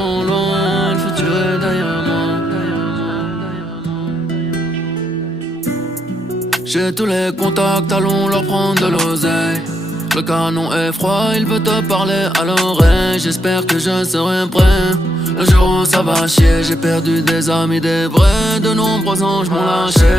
tellement loin, le futur est derrière moi. J'ai tous les contacts, allons leur prendre de l'oseille. Le canon est froid, il veut te parler à l'oreille. J'espère que je serai prêt le jour où ça va chier. J'ai perdu des amis, des vrais. De nombreux anges m'ont lâché.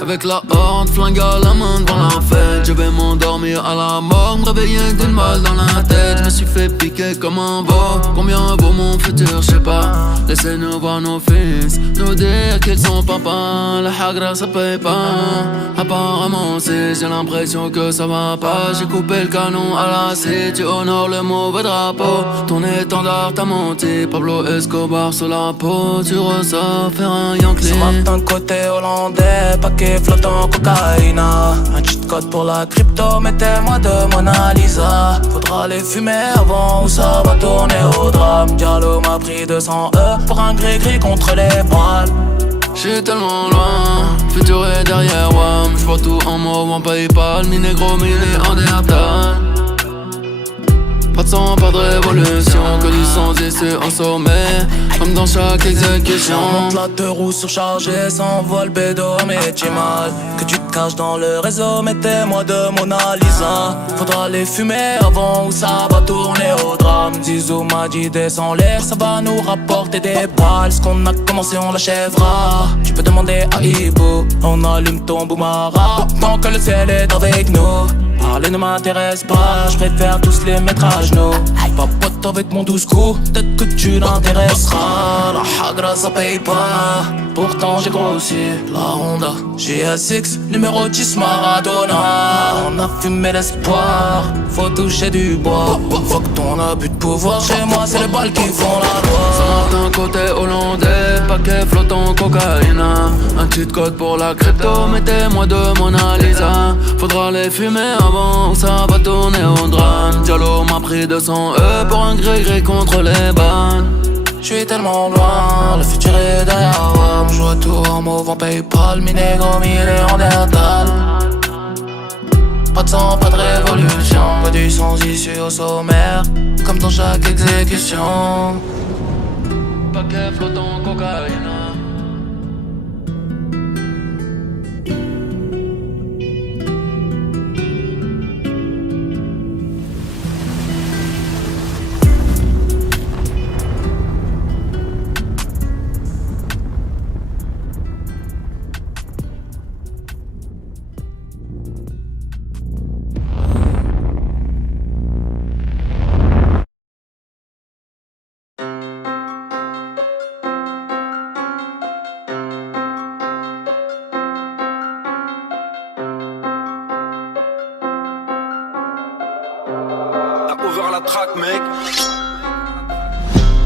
Avec la horde, flingue à la main devant la fête. Je vais m'endormir à la mort, me réveiller d'une balle dans la tête. Je me suis fait piquer comme un veau. Combien vaut mon futur, je sais pas. Laissez-nous voir nos fils, nous dire qu'ils sont papa. La hagra ça paye pas. Apparemment si j'ai l'impression que ça va pas. J'ai coupé le canon à la scie. Tu honores le mauvais drapeau. Ton étendard t'a menti. Pablo Escobar sur la peau. Tu ressors faire un Yankee. Ce matin côté hollandais, paquet flottant cocaïna. Un cheat code pour la crypto, mettez-moi de Mona Lisa. Faudra les fumer avant ou ça va tourner au drame. Diallo m'a pris 200 pour un gris-gris contre les poils. J'suis tellement loin, le futur est derrière WAM. J'vois tout en mauve, en Paypal, mi négro, mi néandertal. Pas de sang, pas de révolution, que du sang issu en sommet, comme dans chaque exécution. Monte la deux roues surchargées, s'envole bédo, mais tu mal. Que tu te caches dans le réseau, mettez-moi de Mona Lisa. Faudra les fumer avant ou ça va tourner au drame. Zizou m'a dit descends l'air, ça va nous rapporter des balles. Ce qu'on a commencé on l'achèvera. Tu peux demander à Ibo, on allume ton boumara tant que le ciel est avec nous. Parler ne m'intéresse pas, je préfère tous les mettre à genoux. Papote avec mon 12 coups, peut-être que tu l'intéresseras. La hagra ça paye pas, pourtant j'ai grossi. La Honda GSX, numéro 10 Maradona. On a fumé l'espoir, faut toucher du bois. Faut que ton abus de pouvoir, chez moi c'est les balles qui font la loi. D'un côté hollandais, paquet flottant cocaïna. Un cheat code pour la crypto, mettez-moi de Mona Lisa. Faudra les fumer avant, ça va tourner au drame. Diallo m'a pris 200 pour un gré-gré contre les balles. J'suis tellement loin, le futur est derrière moi. Je vois tout en mauve en Paypal, mi négro, mi néandertal. Pas de sang, pas de révolution, pas du sang issu au sommaire, comme dans chaque exécution. Paquet flottant cocaïna. Over la track mec.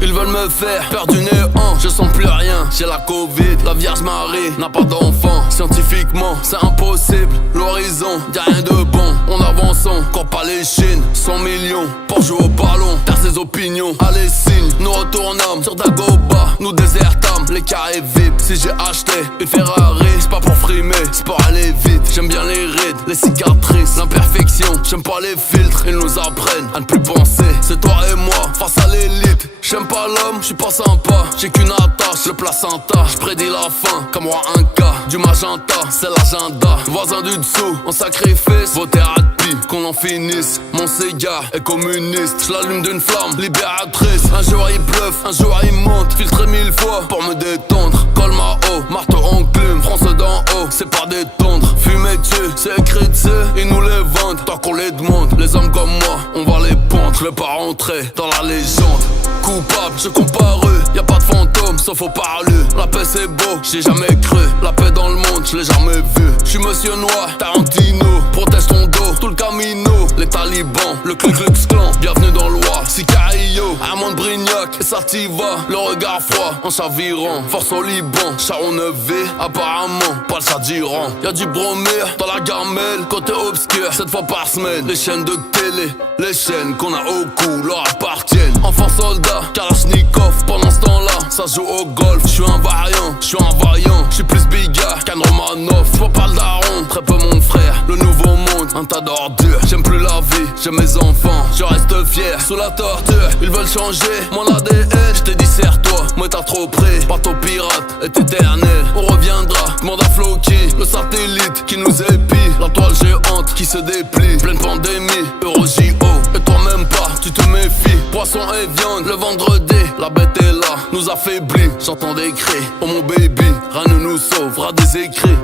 Ils veulent me faire perdre du néant, je sens plus rien, j'ai la Covid. La Vierge Marie n'a pas d'enfant, scientifiquement c'est impossible. L'horizon, y'a rien de bon, on avance, encore pas les Chines. 100 millions pour jouer au ballon, taire ses opinions. Allez signe, nous retournâmes sur Dagoba, nous désertâmes les carrés VIP. Si j'ai acheté une Ferrari, c'est pas pour frimer, c'est pour aller vite. J'aime bien les rides, les cicatrices, l'imperfection. J'aime pas les filtres, ils nous apprennent à ne plus penser. C'est toi et moi face à l'élite. J'aime pas l'homme, j'suis pas sympa. J'ai qu'une attache, le placenta. J'prédis la fin, comme moi un cas. Du magenta, c'est l'agenda. Voisin du dessous, en sacrifice. Vos thérapies, qu'on en finisse. Mon cigare est communiste. J'l'allume d'une flamme libératrice. Un jour il bluffe, un jour il monte. Filtré 1000 fois pour me détendre. Colma haut, marteau enclume. France d'en haut, c'est pas détendre. Fumée dessus, c'est écrit dessus. Ils nous les vendent, tant qu'on les demande. Les hommes comme moi, on va les pendre. Je vais pas rentrer dans la légende. Coupable, je comparu, y'a pas de fantôme, sauf au parlu. La paix c'est beau, j'ai jamais cru. La paix dans le monde, je l'ai jamais vu. J'suis monsieur noir, Tarantino. Protège ton dos, tout le camino. Les talibans, le Ku Klux Klan. Bienvenue dans l'Oie, Sicario, Armand Brignac et Sativa. Le regard froid, en chavirant. Force au Liban, Sharon Nevé. Apparemment, pas le ça diront. Y'a du bromure dans la gamelle, côté obscur, 7 fois par semaine. Les chaînes de télé, les chaînes qu'on a au cou leur appartiennent. Enfant soldat, Kalachnikov, pendant ce temps-là, ça joue au golf. J'suis un variant, j'suis un vaillant, j'suis plus Bigard qu'un Romanov. J'vois pas le daron, très peu mon frère. Le nouveau monde, un tas d'ordures. J'aime plus la vie, j'aime mes enfants. Je reste fier, sous la torture. Ils veulent changer mon ADN. J't'ai dit serre-toi, moi t'as trop pris. Bateau pirate est éternel, on reviendra. Demande à Floki, le satellite qui nous épie. La toile géante qui se déplie. Pleine pandémie, Euro JO. Et toi même pas, tu te méfies. Poisson et viande, le vendredi. La bête est là, nous affaiblit. J'entends des cris, oh mon baby. Rien ne nous sauvera des écrits.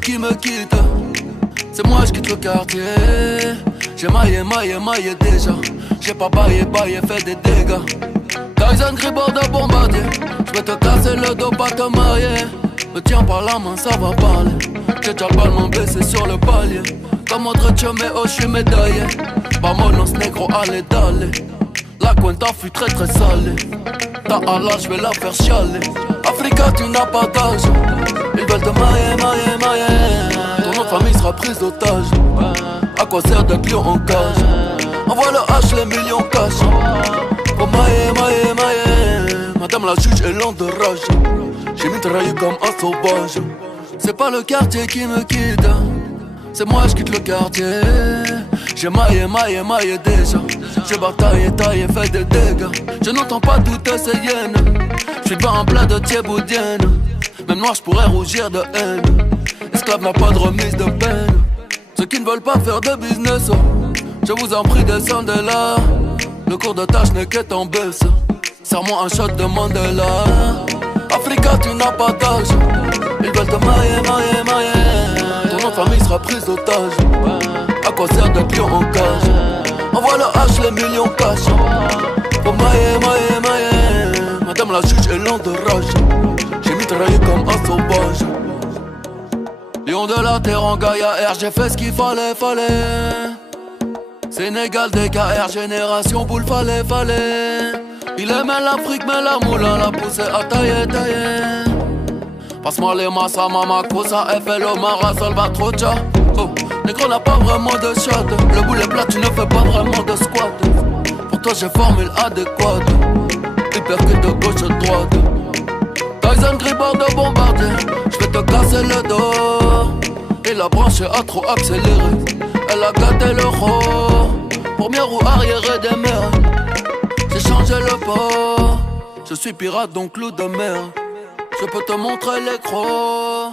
Qui me quitte, c'est moi je quitte le quartier. J'ai maillé déjà. J'ai pas baillé, fait des dégâts. Tyson Gribord de bombardier. J'vais te casser le dos, pas te marier. Me tiens par la main, ça va parler. J'ai déjà le ballon blessé sur le palier. Comme autre chumé, oh j'suis médaillé. Vamonos negro, allez d'aller. La cuenta fut très très salée. Ta Allah, j'vais la faire chialer. Africa, tu n'as pas d'âge. Ils veulent te mailler. Ton nom de famille sera prise d'otage. À quoi sert d'être lion en cage? Envoie le H, les millions cash. Pour mailler. Madame la juge est lente de rage. J'ai mitraillé comme un sauvage. C'est pas le quartier qui me quitte, c'est moi je quitte le quartier. J'ai maillé déjà. J'ai bataillé, taillé, fait des dégâts. Je n'entends pas toutes ces hyènes. J'suis devant un plat de thieboudienne. Même noir j'pourrais rougir de haine. Esclave n'a pas de remise de peine. Ceux qui ne veulent pas faire de business, oh, je vous en prie descendez là. Le cours de tâche n'est qu'être en baisse. Serre-moi un shot de Mandela. Africa tu n'as pas d'âge. Ils veulent te mailler. Ton nom de famille sera prise d'otage. À quoi sert d'être lion en cage? Envoie le H, les millions cash. Pour mailler. Madame la juge est lente de rage. J'ai mitraillé comme un sauvage. Lion de la terre en Gaïa R, j'ai fait ce qu'il fallait. Sénégal, DKR, génération boule, fallait. Il aimait l'Afrique, mais la moulin l'a poussé à tailler. Passe-moi les massas, mama, cosa, FLO, Mara, Salvatrocha. Oh, négro n'a pas vraiment de shot. Le boulet plat, tu ne fais pas vraiment de squat. Pour toi, j'ai formule adéquate. Hypercute de gauche à droite. Tyson Gribord de bombardier. J'vais te casser le dos. Et la branche a trop accéléré. Elle a gâté le roi. Première roue arrière et des mers. J'ai changé le port. Je suis pirate donc loup de mer. Je peux te montrer les crocs.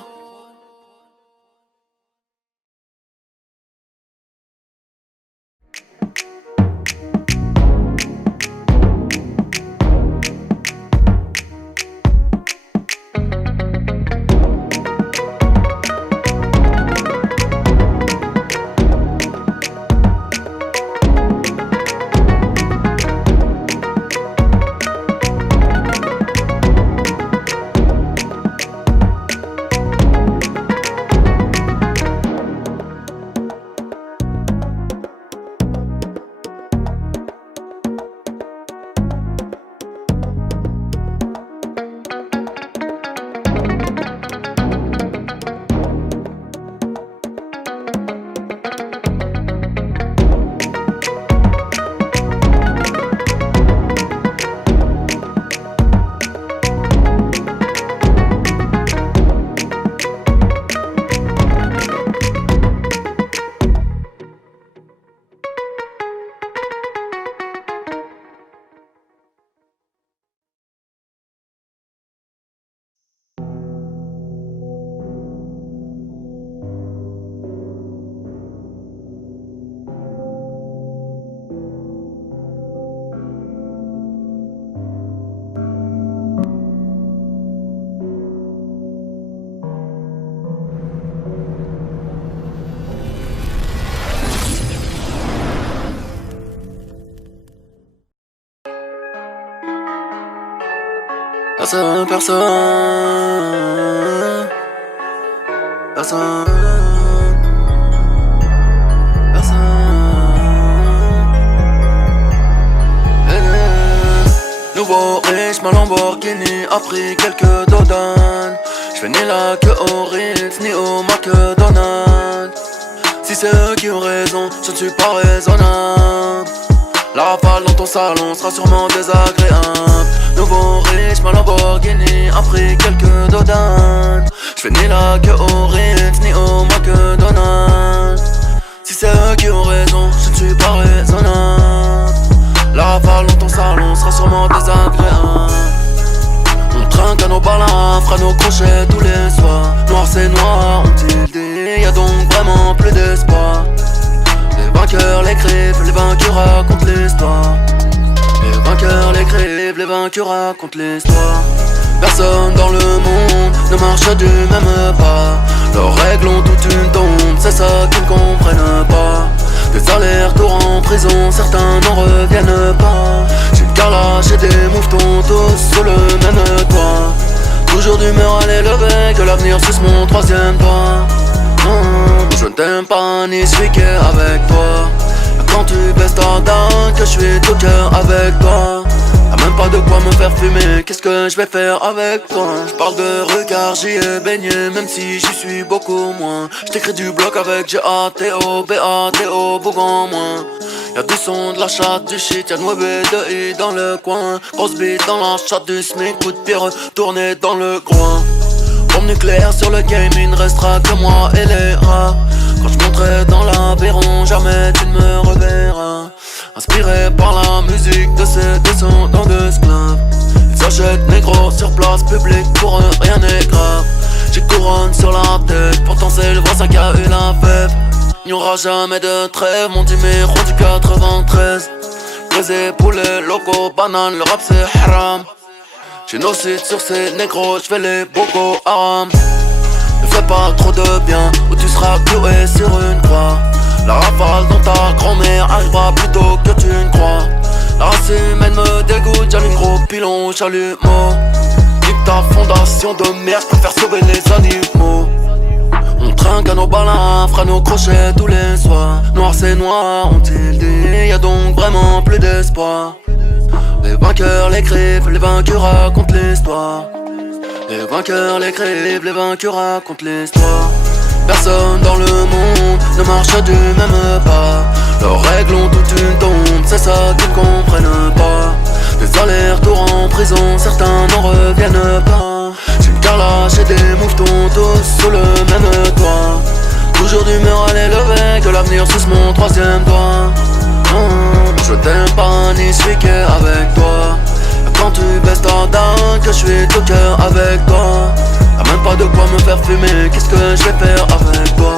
Personne, personne, personne, nouveau riche, ma Lamborghini a pris quelques dodanes. J'fais ni la queue au Ritz, ni au McDonald's. Si c'est eux qui ont raison, je ne suis pas raisonnable. La rafale dans ton salon sera sûrement désagréable. Nouveau riche, ma Lamborghini a pris quelques dodanes. J'fais ni la queue au Ritz, ni au McDonald's. Si c'est eux qui ont raison, je ne suis pas raisonnable. La rafale dans ton salon sera sûrement désagréable. On trinque à nos balins, fera nos crochets tous les soirs. Noir c'est noir, ont-ils dit, y'a donc vraiment plus d'espoir. Les vainqueurs l'écrivent, les vaincus racontent l'histoire. Les vainqueurs l'écrivent, les vaincus racontent l'histoire. Personne dans le monde ne marche du même pas. Leurs règles ont toute une tombe, c'est ça qu'ils ne comprennent pas. Des allers-retours en prison, certains n'en reviennent pas. J'ai une carlache et des mouvements tous sous le même toit. Toujours d'humeur à l'élever, que l'avenir suce mon troisième doigt. Je ne t'aime pas ni suis qu'est avec toi. Quand tu baisses ta dame, que je suis tout cœur avec toi. Y'a même pas de quoi me faire fumer, qu'est-ce que je vais faire avec toi? Je parle de regard, j'y ai baigné, même si j'y suis beaucoup moins. Je t'écris du bloc avec G-A-T-O, B-A-T-O, Bougon moins. Y'a du son, de la chatte, du shit, y'a de mauvais de I dans le coin. Grosse bite dans la chatte du SMIC, coup de pierre tourné dans le groin. Bombe nucléaire sur le game, il ne restera que moi et les rats. Quand je monterai dans l'Aveyron, jamais tu ne me reverras. Inspiré par la musique de ces descendants d'esclaves. Ils s'achètent négro sur place publique, pour eux rien n'est grave. J'ai couronne sur la tête, pourtant c'est le voisin qui a eu la fève. Il n'y aura jamais de trêve, mon numéro du 93. Brisé, poulet, loco, banane, le rap c'est haram. J'ai nos sites sur ces négros, j'fais les Boko Haram. Ne fais pas trop de bien, ou tu seras cloué sur une croix. La rafale dans ta grand-mère arrivera plus tôt que tu ne crois. La race humaine me dégoûte, j'allume gros pilon, chalumeau. Nique ta fondation de merde, préfère sauver les animaux. On trinque à nos balins, fera nos crochets tous les soirs. Noir c'est noir, ont-ils dit, y'a donc vraiment plus d'espoir. Les vainqueurs l'écrivent, les vaincus racontent l'histoire. Les vainqueurs l'écrivent, les vaincus racontent l'histoire. Personne dans le monde ne marche du même pas. Leurs règles ont toute une tombe, c'est ça qu'ils ne comprennent pas. Des allers-retours en prison, certains n'en reviennent pas. J'ai une carlache et des mouvements tous sous le même toit. toujours d'humeur à l'élever, que l'avenir suce mon troisième doigt. Je t'aime pas ni suis qu'avec toi. Quand tu baisses ta dame, que je suis tout cœur avec toi. T'as même pas de quoi me faire fumer, qu'est-ce que je vais faire avec toi?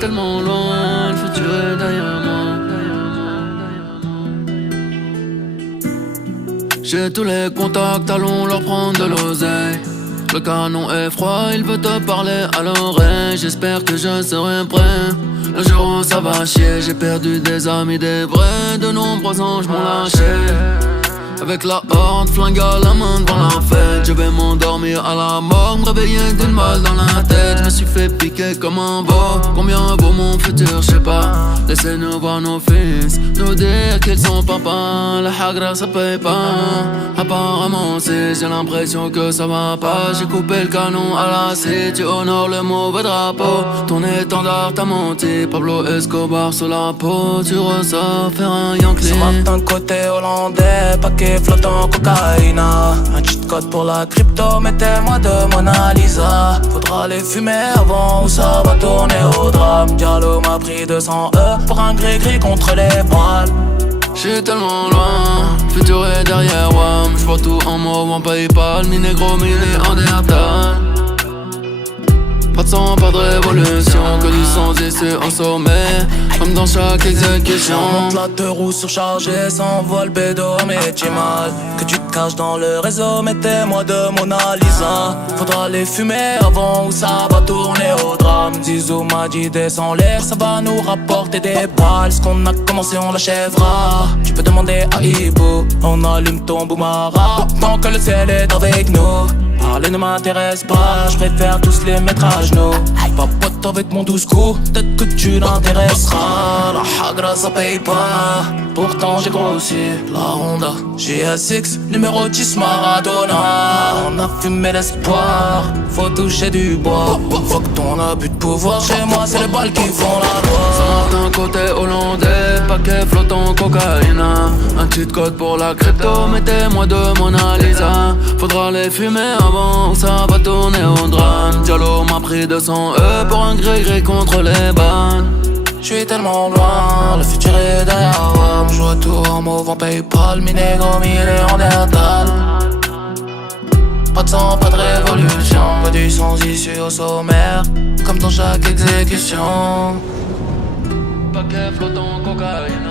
Tellement loin, le futur est derrière moi. J'ai tous les contacts, allons leur prendre de l'oseille. Le canon est froid, il veut te parler à l'oreille. J'espère que je serai prêt le jour où ça va chier. J'ai perdu des amis, des vrais. De nombreux anges m'ont lâché. Avec la horde, flingue à la main devant la fête. Je vais m'endormir à la mort, me réveiller d'une balle dans la tête. Je me suis fait piquer comme un veau. Combien vaut mon futur, je sais pas. Laissez-nous voir nos fils, nous dire qu'ils sont papa. La hagra ça paye pas. Apparemment si j'ai l'impression que ça va pas. J'ai coupé le canon à la scie. Tu honores le mauvais drapeau. Ton étendard t'a menti. Pablo Escobar sur la peau. Tu ressors faire un Yankee. Ça va d'un côté hollandais, paquet flottant cocaïne. Un cheat code pour la crypto, mettez-moi de Mona Lisa. Faudra les fumer avant ou ça va tourner au drame. Diallo m'a pris 200 pour un gris-gris contre les poils. J'suis tellement loin, le futur est derrière WAM. J'vois tout en mauve, en Paypal, mi négro, mi néandertal. Pas de sang, pas de révolution, que du sang ici en sommet, comme dans chaque exécution. Monte la deux roues surchargées, s'envole bédo, mais j'ai mal. Que tu te caches dans le réseau, mettez-moi de Mona Lisa. Faudra les fumer avant ou ça va tourner au drame. Zizou m'a dit descends l'air, ça va nous rapporter des balles. Ce qu'on a commencé on l'achèvera. Tu peux demander à Ibo, on allume ton boumara tant que le ciel est avec nous. Parler ne m'intéresse pas, je préfère tous les mettre à genoux. Papote avec mon douce coup, peut-être que tu l'intéresseras. La hagra ça paye pas, pourtant j'ai grossi. La Honda GSX, numéro 10 Maradona. On a fumé l'espoir, faut toucher du bois. Faut que ton abus de pouvoir, chez moi c'est les balles qui font la loi. Ça d'un côté hollandais, paquet flottant cocaïne. Un cheat code pour la crypto, mettez-moi de Mona Lisa. Faudra les fumer avant, ça va tourner au drame. Diallo m'a pris 200 pour un gré-gré contre les bannes. J'suis tellement loin, le futur est derrière moi. Je vois tout en mauve en Paypal, mi négro, mi néandertal. Pas de sang, pas de révolution, pas du sang issu au sommaire, comme dans chaque exécution. Paquet flottant cocaïne.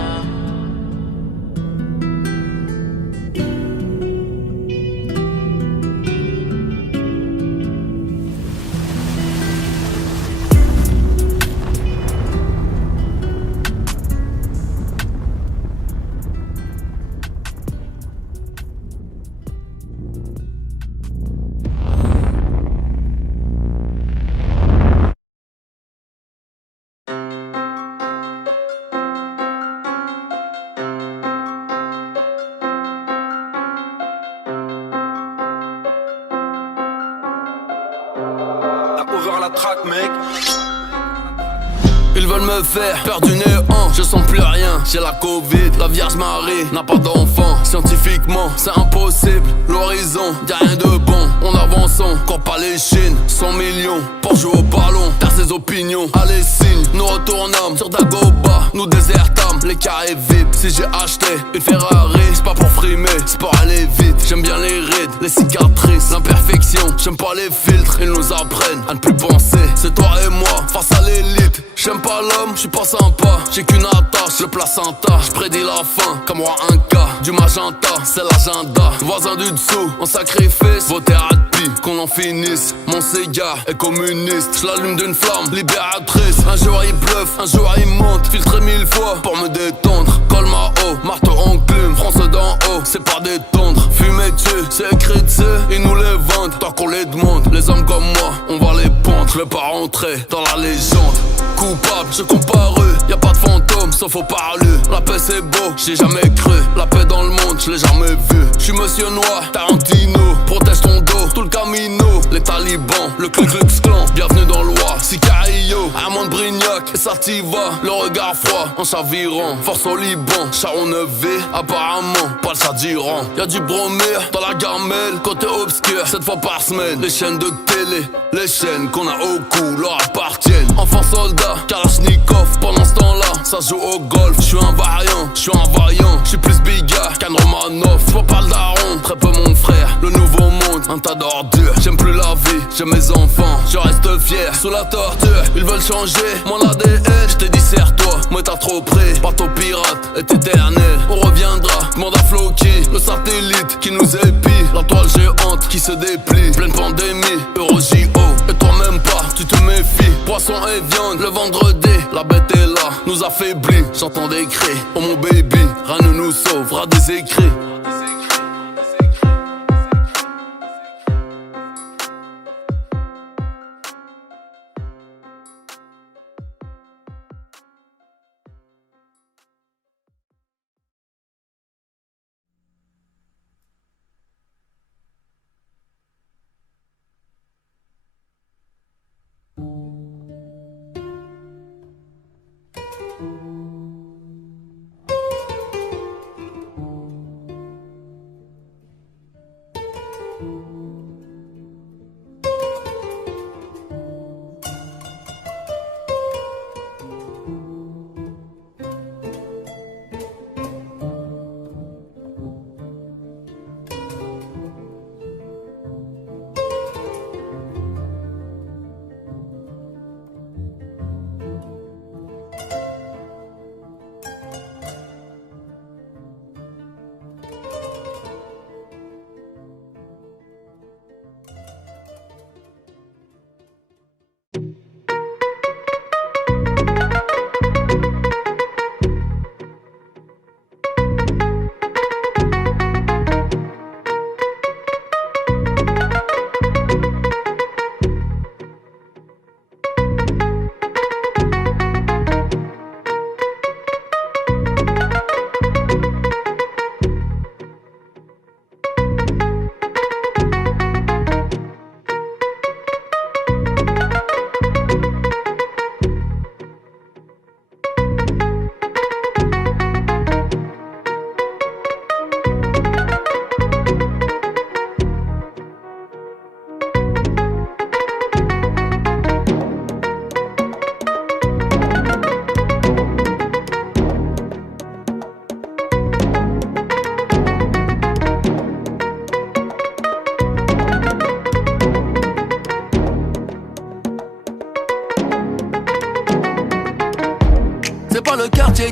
Over la track, mec. Ils veulent me faire perdre du néant, je sens plus rien, j'ai la Covid. La Vierge Marie n'a pas d'enfant, scientifiquement c'est impossible. L'horizon, y'a rien de bon, on avance, encore pas les Chines. 100 millions pour jouer au ballon. ses opinions. Allez signe, nous retournâmes sur Dagoba, nous désertâmes les carrés vides. Si j'ai acheté une Ferrari, c'est pas pour frimer, c'est pour aller vite. J'aime bien les rides, les cicatrices, l'imperfection. J'aime pas les filtres, ils nous apprennent à ne plus penser. C'est toi et moi, face à l'élite. J'aime pas l'homme, j'suis pas sympa. J'ai qu'une attache, le placenta. J'prédis la fin, comme moi un cas. Du magenta, c'est l'agenda. Voisin du dessous, en sacrifice. Vos thérapies, qu'on en finisse. Mon cigare est communiste. J'l'allume d'une flamme libératrice. Un jour il bluffe, un jour il monte. Filtré 1000 fois pour me détendre. Colma haut, marteau enclume. France d'en haut, c'est pas détendre. Fumer dessus, c'est écrit dessus. Ils nous les vendent, tant qu'on les demande. Les hommes comme moi, on va les pendre. Je vais pas rentrer dans la légende. Coupable, je comparu, y'a pas de fantôme, sauf au parlu. La paix c'est beau, j'y ai jamais cru. La paix dans le monde, je l'ai jamais vu. J'suis monsieur noir, Tarantino. Protège ton dos, tout le camino. Les talibans, le Ku Klux Klan. Bienvenue dans l'Oie, Sicario, Armand Brignac et Sativa. Le regard froid, en chavirant. Force au Liban, Charon 9V. Apparemment, pas le chat d'Iran. Y'a du bromure dans la gamelle. Côté obscur, 7 fois par semaine. Les chaînes de télé, les chaînes qu'on a au cou leur appartiennent. Enfant soldat, Kalachnikov, pendant ce temps-là, ça joue au golf. J'suis un variant, j'suis un vaillant, j'suis plus bigard qu'un Romanov. J'vois pas le daron, très peu mon frère. Le nouveau monde, un tas d'ordures. J'aime plus la vie, j'aime mes enfants. Je reste fier, sous la torture. Ils veulent changer mon ADN. J't'ai dit serre-toi, moi t'as trop pris. Bateau pirate est éternel, on reviendra. Demande à Floki, le satellite qui nous épie. La toile géante qui se déplie. Pleine pandémie, Euro JO. Et toi-même pas, tu te méfies. Poisson et viande, le vendredi, la bête est là, nous affaiblit. J'entends des cris, oh mon baby, rien ne nous sauvera des écrits.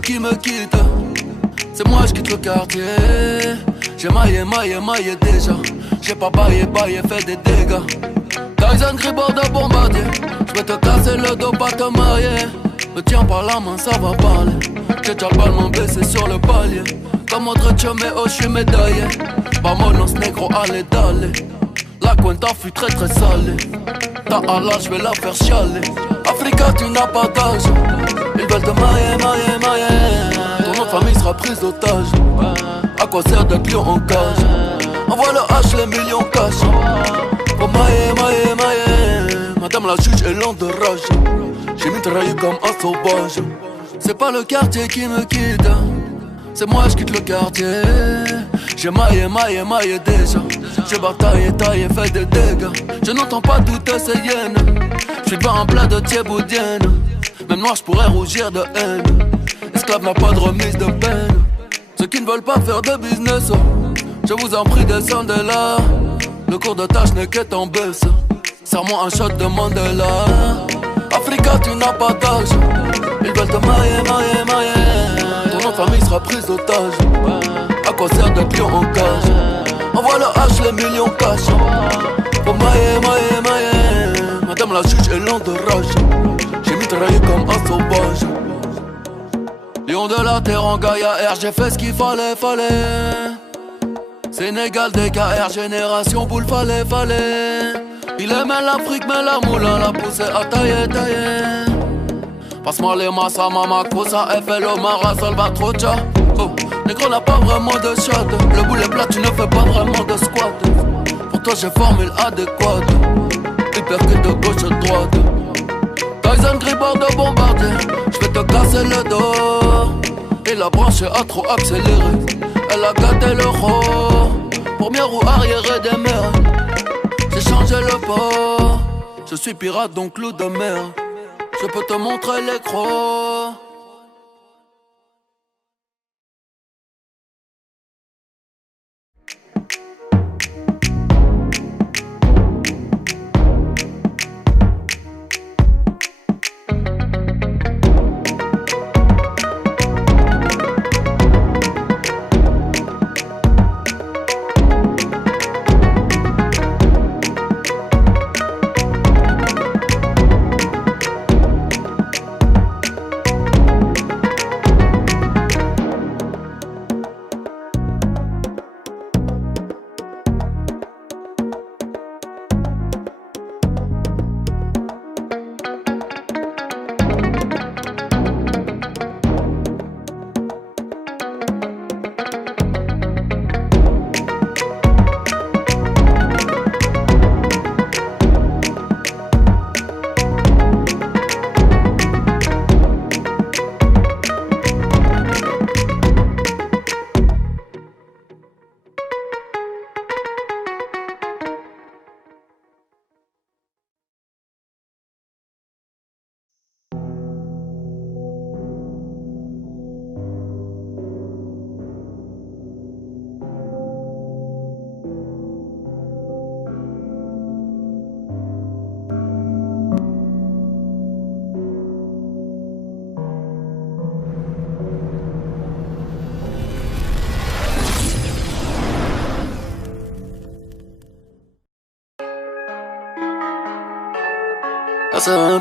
Qui me quitte, c'est moi je quitte le quartier. J'ai maillé déjà. J'ai pas baillé, fait des dégâts. Tyson Gribord de bombardier. J'vais te casser le dos, pas te marier. Me tiens par la main, ça va parler. J'ai déjà le ballon blessé sur le palier. Comme autre oh j'suis médaillé. Vamonos negro, allez d'aller. La cuenta fut très très salée. Ta Allah, j'vais la faire chialer. Africa, tu n'as pas d'âge. Ils veulent te mailler. Ton nom de famille sera prise d'otage. À quoi sert d'être lion en cage? Envoie le H, les millions cash. Pour mailler. Madame la juge est lente de rage. J'ai mitraillé comme un sauvage. C'est pas le quartier qui me quitte, c'est moi je quitte le quartier. J'ai maillé déjà. J'ai bataillé, taillé, fait des dégâts. Je n'entends pas toutes ces hyènes. J'suis devant un plat de thieboudienne. Même noir j'pourrais rougir de haine. Esclave n'a pas de remise de peine. Ceux qui ne veulent pas faire de business, je vous en prie descendez là. Le cours de tâche n'est qu'être en baisse. Serre-moi un shot de Mandela. Africa tu n'as pas d'âge. Ils veulent te mailler. Ton nom de famille sera prise d'otage. À quoi sert d'être lion en cage? Envoie le H, les millions cash. Pour mailler. Madame la juge est lente de rage. J'ai mitraillé comme un sauvage. Lion de la terre en Gaïa R, j'ai fait ce qu'il fallait. Sénégal, DKR, génération boule, fallait. Il aimait l'Afrique, mais la moula l'a poussé à tailler. Passe-moi les massas, mama, cosa, FLO, Mara, Salvatrocha. Oh, négro n'a pas vraiment de shot. Le boulet plat, tu ne fais pas vraiment de squat. Pour toi, j'ai formule adéquate. Hypercute de gauche à droite. Tyson Gribord de bombardier. J'vais te casser le dos. Et la branche a trop accéléré. Elle a gâté le roi. Première roue arrière des mers. J'ai changé le port. Je suis pirate donc loup de mer. Je peux te montrer les crocs.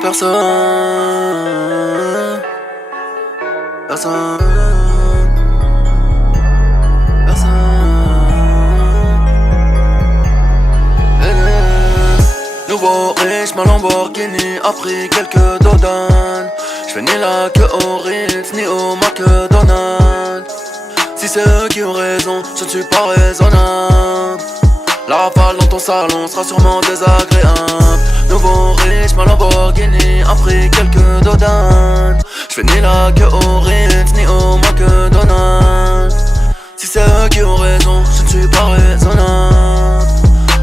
Personne. Nouveau riche, ma Lamborghini a pris quelques dodanes. J'fais ni la queue au Ritz, ni au McDonald's. Si c'est eux qui ont raison, je ne suis pas raisonnable. La rafale dans ton salon sera sûrement désagréable. Nouveau riche, ma Lamborghini a pris quelques dodanes. J'fais ni la queue au Ritz, ni au McDonald's. Si c'est eux qui ont raison, je ne suis pas raisonnable.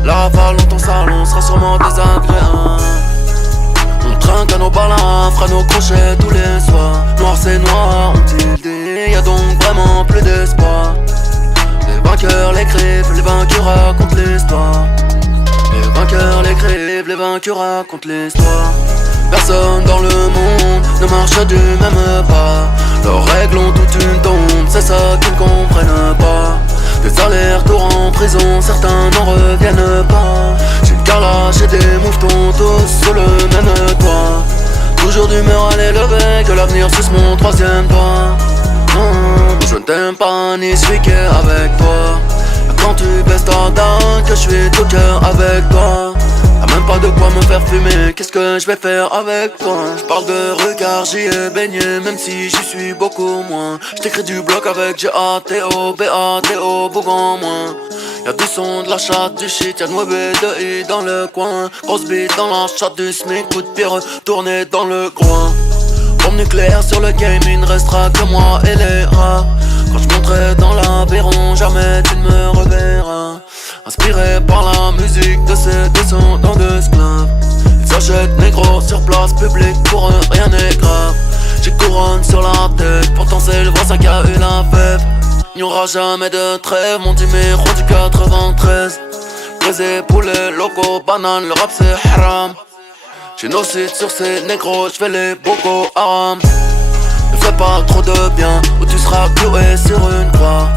La rafale dans ton salon sera sûrement désagréable. On trinque à nos balins, fera nos crochets tous les soirs. Noir c'est noir, ont-ils dit, y'a donc vraiment plus d'espoir. Les vainqueurs l'écrivent, les vaincus racontent l'histoire. Les vainqueurs l'écrivent, les vaincus racontent l'histoire. Personne dans le monde ne marche du même pas. Leurs règles ont toute une tombe, c'est ça qu'ils ne comprennent pas. Des allers-retours en prison, certains n'en reviennent pas. J'ai une carlache et des mouvements tous sous le même toit. Toujours d'humeur à l'élever, que l'avenir suce mon troisième doigt. Je ne t'aime pas ni suis qu'avec toi. Quand tu baisses ta dame, que je suis tout cœur avec toi. Y'a même pas de quoi me faire fumer, qu'est-ce que je vais faire avec toi? Je parle de regard, j'y ai baigné, même si j'y suis beaucoup moins. Je t'écris du bloc avec G-A-T-O, B-A-T-O, Bougon moins. Y'a du son, de la chatte, du shit, y'a de mauvais de I dans le coin. Grosse bite dans la chatte du SMIC, coup de pied retourné dans le groin. Bombe nucléaire sur le game, il ne restera que moi et les rats. Quand je monterai dans l'Aveyron, jamais tu ne me reverras. Inspiré par la musique de ces descendants d'esclaves, ils achètent négro sur c'est le voisin qui a eu la fève. N'y aura jamais de trêve, mon numéro du 93. Brisé, poulet, loco, banane, le rap c'est haram. Génocide sur ces négros, j'fais les Boko Haram. Ne fais pas trop de bien, ou tu seras cloué sur une croix.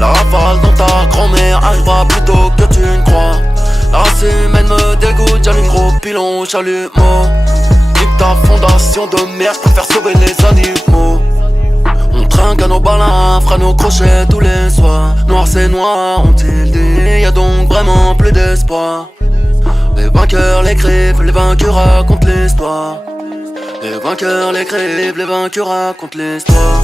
La rafale dans ta grand-mère arrivera plus tôt que tu ne crois. La race humaine me dégoûte, j'allume gros pilon, chalumeau. Nique ta fondation de merde, préfère sauver les animaux. On trinque à nos balins, fera nos crochets tous les soirs. Noir c'est noir, ont-ils dit, y'a donc vraiment plus d'espoir. Les vainqueurs l'écrivent, les vainqueurs racontent l'histoire. Les vainqueurs l'écrivent, les vainqueurs racontent l'histoire.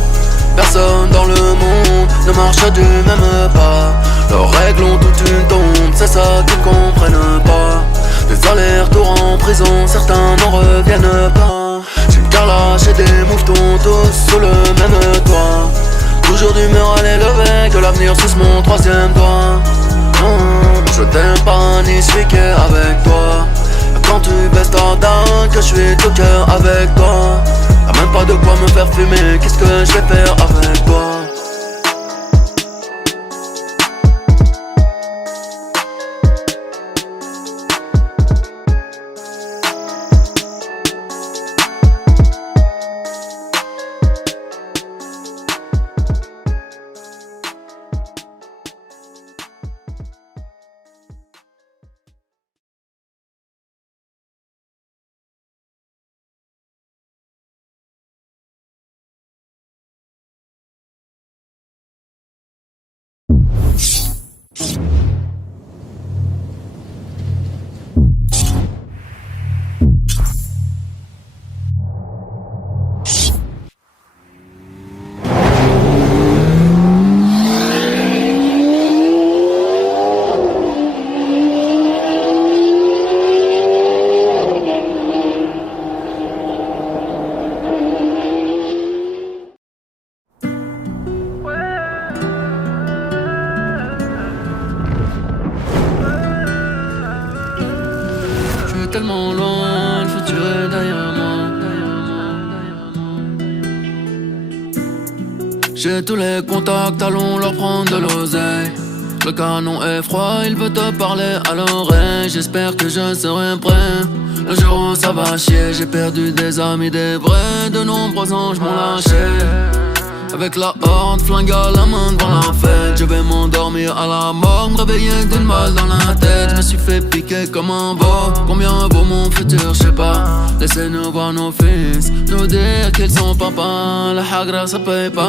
Personne dans le monde ne marche du même pas. Leurs règles ont toute une tombe, c'est ça qu'ils ne comprennent pas. Des allers-retours en prison, certains n'en reviennent pas. J'ai une carlache et des mouvements tous sous le même toit. Toujours d'humeur à l'élever, que l'avenir suce mon troisième doigt. Non, je t'aime pas ni suis qu'avec toi. Quand tu baisses ta dame, que je suis tout cœur avec toi. T'as même pas de quoi me faire fumer, qu'est-ce que je vais faire avec toi? Tellement loin, le futur est derrière moi. J'ai tous les contacts, allons leur prendre de l'oseille. Le canon est froid, il veut te parler à l'oreille. J'espère que je serai prêt le jour où ça va chier. J'ai perdu des amis, des vrais, de nombreux anges m'ont lâché. Avec la horde, flingue à la main devant la fête. Je vais m'endormir à la mort, me réveiller d'une balle dans la tête. Je me suis fait piquer comme un veau. Combien vaut mon futur, je sais pas. Laissez-nous voir nos fils, nous dire qu'ils sont papa. La hagra ça paye pas.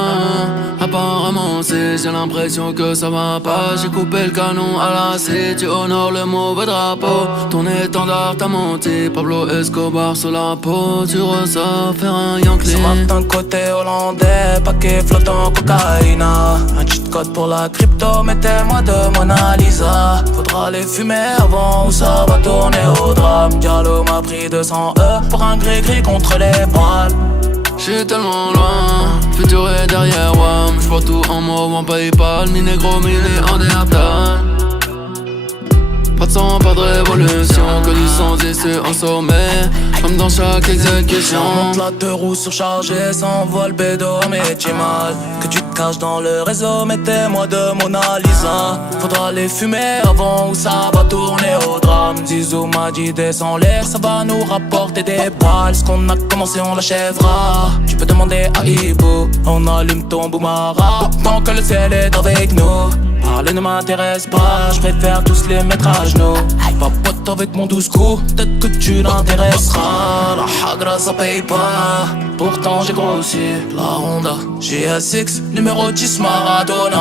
Apparemment si j'ai l'impression que ça va pas. J'ai coupé le canon à la scie, tu honores le mauvais drapeau. Ton étendard t'a menti, Pablo Escobar sur la peau. Tu ressors faire un Yankee. Ça va d'un côté hollandais, paquet flottant cocaïna. Un cheat code pour la crypto, mettez-moi de Mona Lisa. Faudra les fumer avant ou ça va tourner au drame. Diallo m'a pris 200 pour un gris-gris contre les poils. J'suis tellement loin, futur est derrière WAM. J'vois tout en mauve, en Paypal, mi négro, mi néandertal. Pas de sang, pas de révolution, que du sang issu en sommet, comme dans chaque exécution. Monte la deux roues surchargées, s'envole le bédo, mais j'ai mal. Que tu te caches dans le réseau, mettez-moi de Mona Lisa. Faudra les fumer avant ou ça va tourner au drame. Zizou m'a dit descends l'air, ça va nous rapporter des balles. Ce qu'on a commencé on l'achèvera. Tu peux demander à Ibo, on allume ton boumara tant que le ciel est avec nous. Parler ne m'intéresse pas, je préfère tous les mettre à genoux. Papote avec mon 12 coups, peut-être que tu l'intéresseras. La hagra ça paye pas, pourtant j'ai grossi. La Honda GSX, numéro 10 Maradona.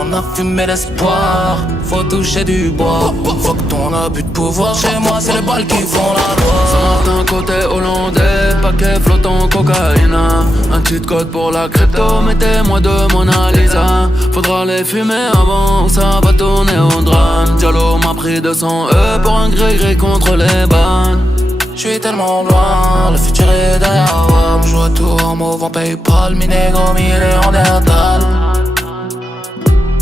On a fumé l'espoir, faut toucher du bois. Faut que ton abus de pouvoir, chez moi c'est les balles qui font la loi. Ça d'un côté hollandais, paquet flottant cocaïna. Un cheat code pour la crypto, mettez-moi de Mona Lisa. Faudra les fumer avant ou ça va tourner au drame. Diallo m'a pris 200 pour un gré-gré contre les balles. J'suis tellement loin, le futur est derrière moi. Je vois tout en mauve en Paypal, mi négro, mi néandertal.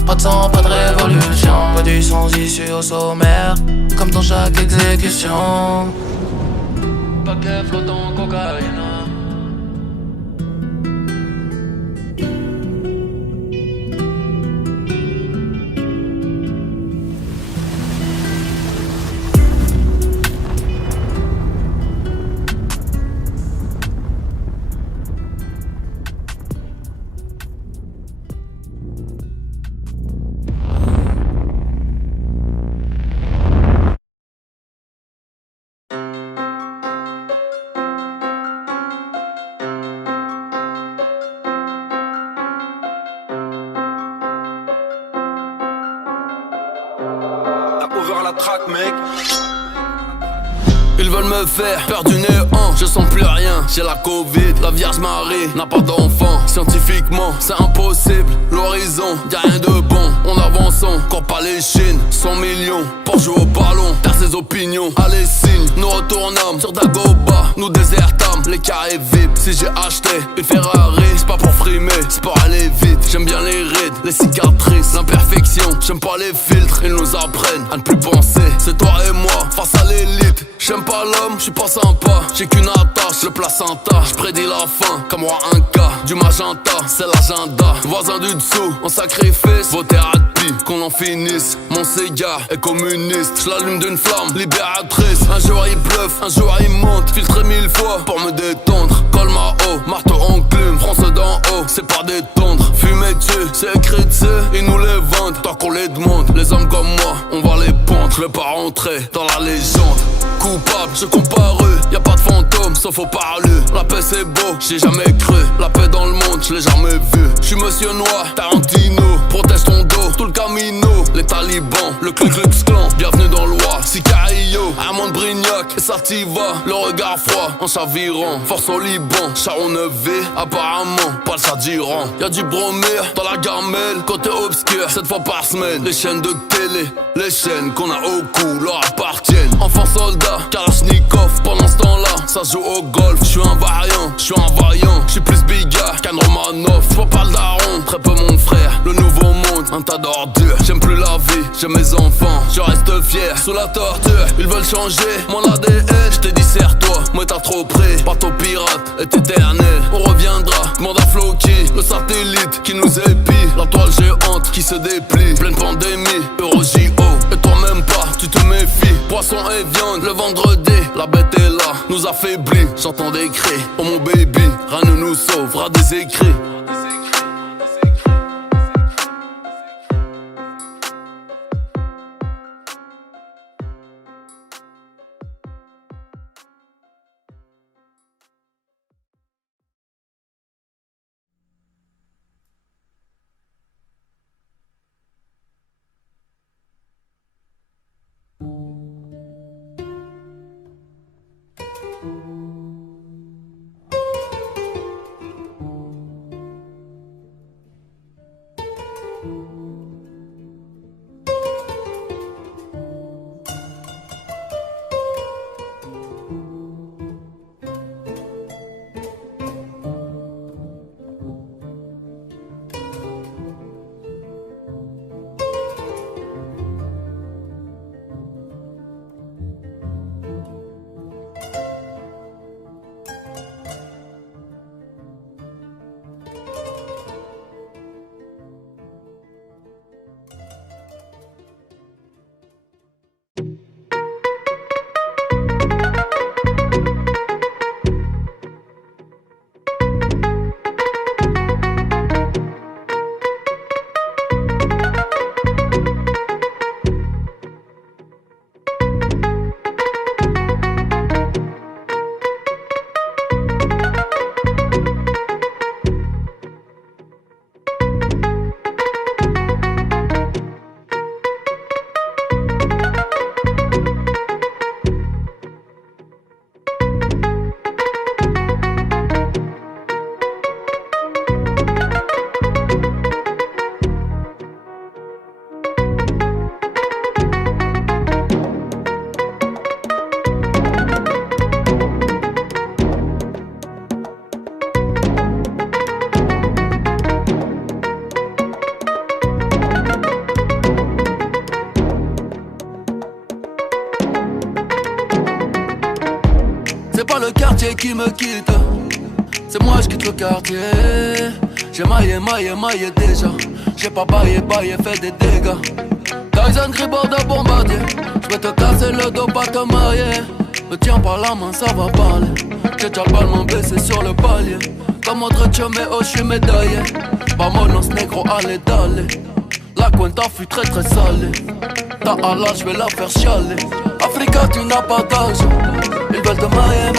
Pas de sang, pas de révolution, pas du sang issu au sommaire, comme dans chaque exécution. Paquet flottant cocaïna. la traque, mec. Ils veulent me faire perdre du néant, je sens plus rien, j'ai la Covid. La Vierge Marie n'a pas d'enfant, scientifiquement c'est impossible. L'horizon, y'a rien de bon, on avance, encore pas les Chines. 100 millions pour jouer au ballon, t'as ses opinions, allez signe. Nous retournâmes sur Dagoba, nous désertâmes les carrés VIP. Si j'ai acheté une Ferrari, c'est pas pour frimer, c'est pour aller vite. J'aime bien les rides, les cicatrices, l'imperfection. J'aime pas les filtres, ils nous apprennent à ne plus penser. C'est toi et moi face à l'élite. J'aime pas l'homme, j'suis pas sympa. J'ai qu'une attache, le placenta. J'prédis la fin, comme moi un cas. Du magenta, c'est l'agenda. Voisin du dessous, en sacrifice. Vos thérapies, qu'on en finisse. Mon cigare est communiste. J'l'allume d'une flamme libératrice. Un jour il bluffe, un jour il monte. Filtré 1000 fois pour me détendre. Colma haut, marteau enclume. France d'en haut, c'est pas détendre. Fumer dessus, c'est écrit dessus. Ils nous les vendent, tant qu'on les demande. Les hommes comme moi, on va les pendre. Je vais pas rentrer dans la légende. Coupable, je comparu, y'a pas de fantôme, sauf au parlu. La paix c'est beau, j'y ai jamais cru. La paix dans le monde, je l'ai jamais vu. J'suis monsieur noir, Tarantino. Protège ton dos, tout le camino. Les talibans, le Ku Klux Klan. Bienvenue dans l'Oie, Sicario, Armand Brignac et Sativa. Le regard froid, en chavirant. Force au Liban, Charon 9V. Apparemment, pas le chat d'Iran. Y'a du bromure dans la gamelle. Côté obscur, 7 fois par semaine. Les chaînes de télé, les chaînes qu'on a au cou leur appartiennent. Enfant soldat, Kalachnikov, pendant ce temps-là, ça joue au golf. J'suis un variant, j'suis un vaillant. J'suis plus Bigard qu'un Romanov. J'vois pas le daron, très peu mon frère. Le nouveau monde, un tas d'ordures. J'aime plus la vie, j'aime mes enfants. Je reste fier, sous la torture. Ils veulent changer mon ADN. J't'ai dit serre-toi, moi t'as trop pris. Bateau pirate est éternel. On reviendra, demande à Floki. Le satellite qui nous épie. La toile géante qui se déplie. Pleine pandémie, Euro JO. Et toi-même pas, tu te méfies. Poisson et viande, le vendredi, la bête est là, nous affaiblit. J'entends des cris, oh mon baby, rien ne nous sauvera des écrits. Qui me quitte, c'est moi je quitte le quartier. J'ai maillé déjà. J'ai pas baillé, fait des dégâts. Tyson Gribord de bombardier. J'vais te casser le dos, pas te marier. Me tiens par la main, ça va parler. J'ai déjà le ballon blessé sur le palier. Comme autre oh j'suis médaillé. Vamonos negro, allez d'aller. La cuenta fut très très salée. Ta Allah, j'vais la faire chialer. Africa, tu n'as pas d'âge. Ils veulent te mailler.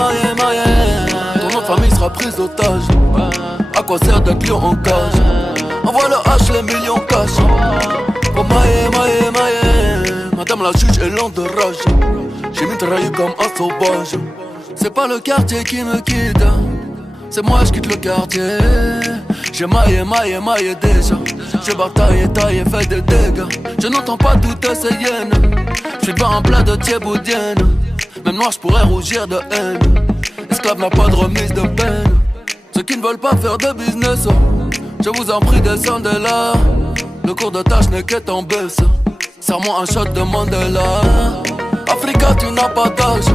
Ton nom de famille sera prise d'otage. À quoi sert d'être lion en cage? Envoie le H, les millions cash. Pour mailler. Madame Madame la juge est lente de rage. J'ai mitraillé comme un sauvage. C'est pas le quartier qui me quitte, c'est moi je quitte le quartier. J'ai maillé déjà. J'ai bataillé, taillé, fait des dégâts. Je n'entends pas toutes ces hyènes. J'suis devant un plat de thieboudienne. Même noir j'pourrais rougir de haine. Esclave n'a pas de remise de peine. Ceux qui ne veulent pas faire de business, je vous en prie descendez là. Le cours de tâche n'est qu'être en baisse. Serre-moi un shot de Mandela. Africa tu n'as pas d'âge.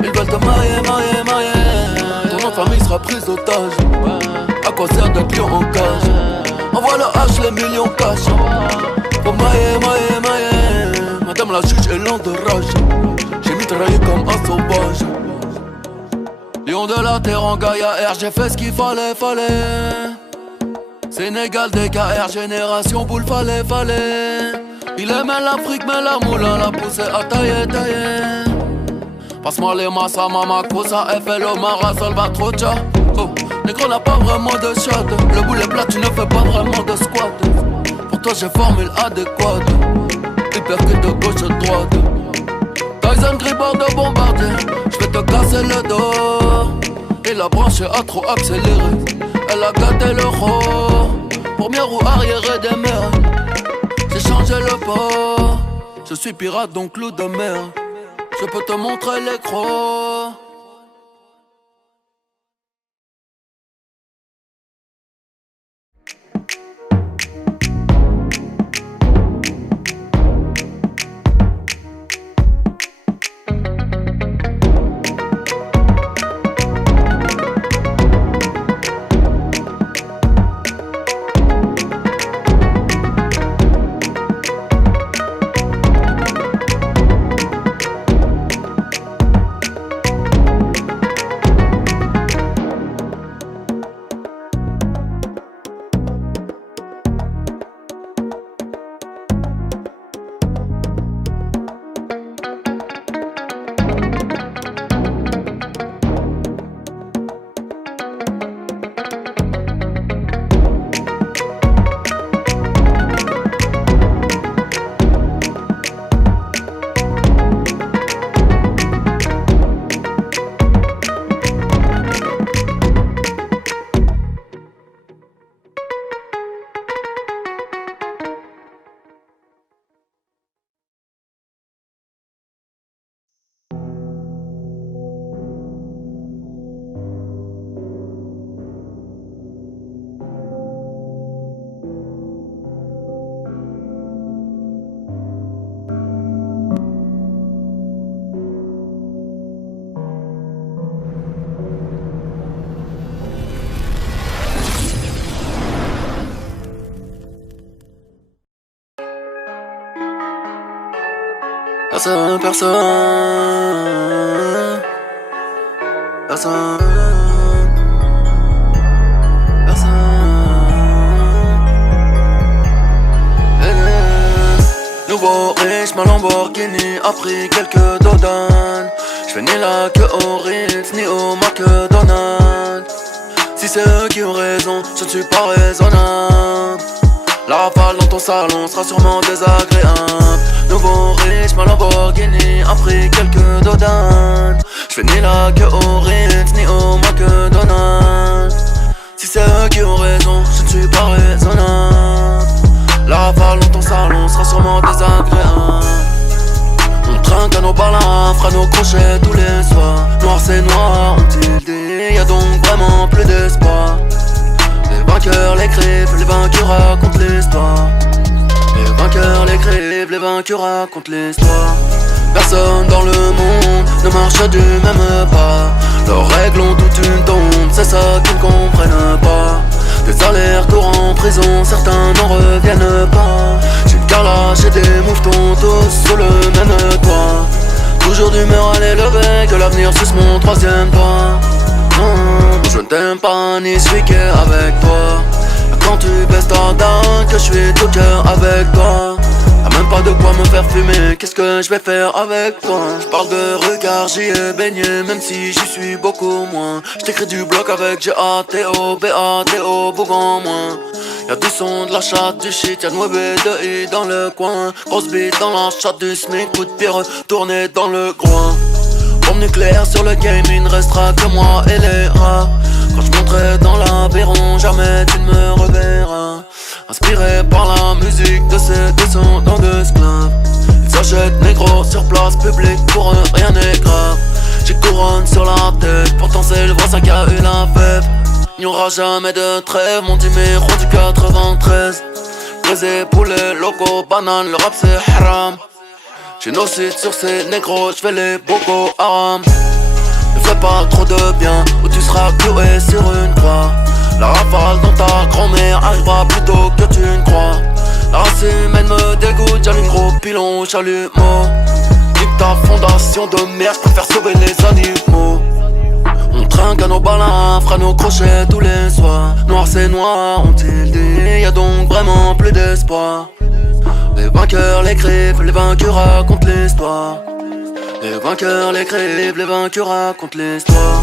Ils veulent te mailler. Ton nom de famille sera pris d'otage. À quoi sert d'être lion en cage? Envoie le H, les millions cash. Pour mailler. Madame la juge est lente de rage. J'ai mitraillé comme un sauvage. Lion de la terre en Gaïa R, j'ai fait ce qu'il fallait. Sénégal, DKR, génération boule, fallait. Il aimait l'Afrique, mais la moulin l'a poussé à tailler. Passe-moi les massas, mama, cosa, FLO, Mara, Salvatrocha. Oh, négro n'a pas vraiment de shot. Le boulet plat, tu ne fais pas vraiment de squat. Pour toi, j'ai formule adéquate. Hypercute de gauche à droite. Tyson Gribord de bombardier. J'vais te casser le dos. Et la branche a trop accéléré. Elle a gâté le roi. Pour mieux ou arrière des mers. J'ai changé le port. Je suis pirate donc loup de mer. Je peux te montrer les crocs. Personne. Nouveau riche, ma Lamborghini a pris quelques dodanes. J'fais ni la queue au Ritz, ni au McDonald's. Si c'est eux qui ont raison, je ne suis pas raisonnable. La rafale dans ton salon sera sûrement désagréable. Nouveau riche, ma Lamborghini a pris quelques dodanes. J'fais ni la queue au Ritz, ni au McDonald's. Si c'est eux qui ont raison, je ne suis pas raisonnable. La rafale dans ton salon sera sûrement désagréable. On trinque à nos balins, fera nos crochets tous les soirs. Noir c'est noir, ont-ils dit, y'a donc vraiment plus d'espoir. Les vainqueurs l'écrivent, les vaincus racontent l'histoire. Les vainqueurs l'écrivent, les vaincus racontent l'histoire. Personne dans le monde ne marche du même pas. Leurs règles ont toute une tombe, c'est ça qu'ils ne comprennent pas. Des allers-retours en prison, certains n'en reviennent pas. J'ai une carlache et des mouvements tous sous le même toit. Toujours d'humeur à l'élever, que l'avenir suce mon troisième doigt. Je ne t'aime pas ni suis qu'avec toi. Quand tu baisses ta dame, que je suis tout cœur avec toi. Y'a même pas de quoi me faire fumer. Qu'est-ce que je vais faire avec toi? Je parle de regard, j'y ai baigné, même si j'y suis beaucoup moins. Je t'écris du bloc avec G-A-T-O, B-A-T-O, Bougon moins. Y'a du son, de la chatte, du shit, y'a de mauvais de I dans le coin. Grosse bite dans la chatte du SMIC, coup de pied retourné dans le groin. Bombe nucléaire sur le game, il ne restera que moi et les rats. Quand je monterai dans l'Aveyron, jamais tu ne me reverras. Inspiré par la musique de ces descendants d'esclaves, ils s'achètent négro sur place publique, pour eux rien n'est grave. J'ai couronne sur la tête, pourtant c'est le voisin qui a eu la fève. Il n'y aura jamais de trêve, mon numéro du 93. Brisé, poulet, loco, banane, le rap c'est haram. J'ai nos sites sur ces négros, j'fais les Boko Haram. Ne fais pas trop de bien, ou tu seras cloué sur une croix. La rafale dans ta grand-mère arrivera plus tôt que tu ne crois. La race humaine me dégoûte, j'allume gros pilon, chalumeau. Nique ta fondation de merde, j'préfère sauver les animaux. On trinque à nos balins, fera nos crochets tous les soirs. Noir c'est noir, ont-ils dit, y'a donc vraiment plus d'espoir. Les vainqueurs l'écrivent, les vaincus racontent l'histoire. Les vainqueurs l'écrivent, les vaincus racontent l'histoire.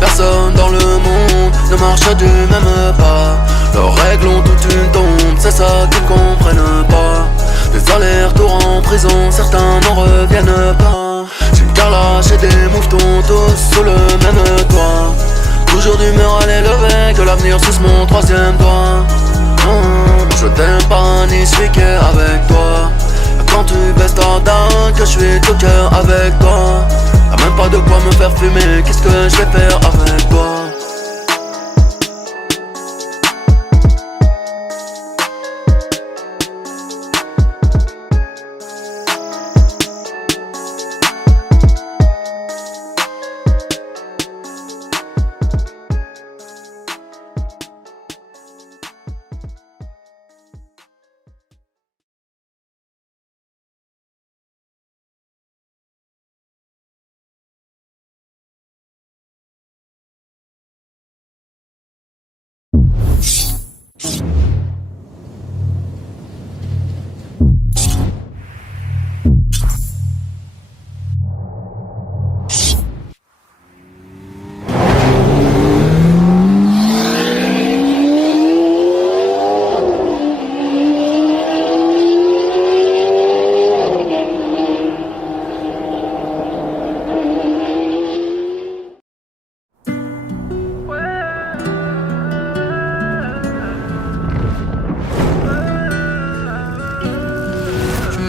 Personne dans le monde ne marche du même pas. Leurs règles ont toute une tombe, c'est ça qu'ils comprennent pas. Des allers-retours en prison, certains n'en reviennent pas. J'ai une carrelage et des mouvements tous sous le même toit. Toujours d'humeur à l'élever, que l'avenir suce mon troisième doigt. Je t'aime pas ni suis qu'avec toi. Quand tu baisses ta dame, que je suis tout cœur avec toi. T'as même pas de quoi me faire fumer, qu'est-ce que je vais faire avec toi?